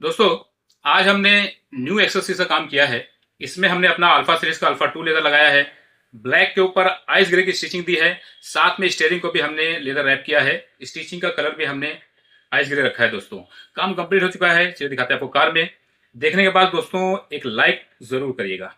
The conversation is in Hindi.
दोस्तों, आज हमने न्यू एक्सल6 का काम किया है। इसमें हमने अपना अल्फा सीरीज का अल्फा 2 लेदर लगाया है। ब्लैक के ऊपर आइस ग्रे की स्टिचिंग दी है। साथ में स्टीयरिंग को भी हमने लेदर रैप किया है। स्टिचिंग का कलर भी हमने आइस ग्रे रखा है। दोस्तों, काम कंप्लीट हो चुका है। चलिए दिखाते हैं आपको कार में। देखने के बाद दोस्तों एक लाइक जरूर करिएगा।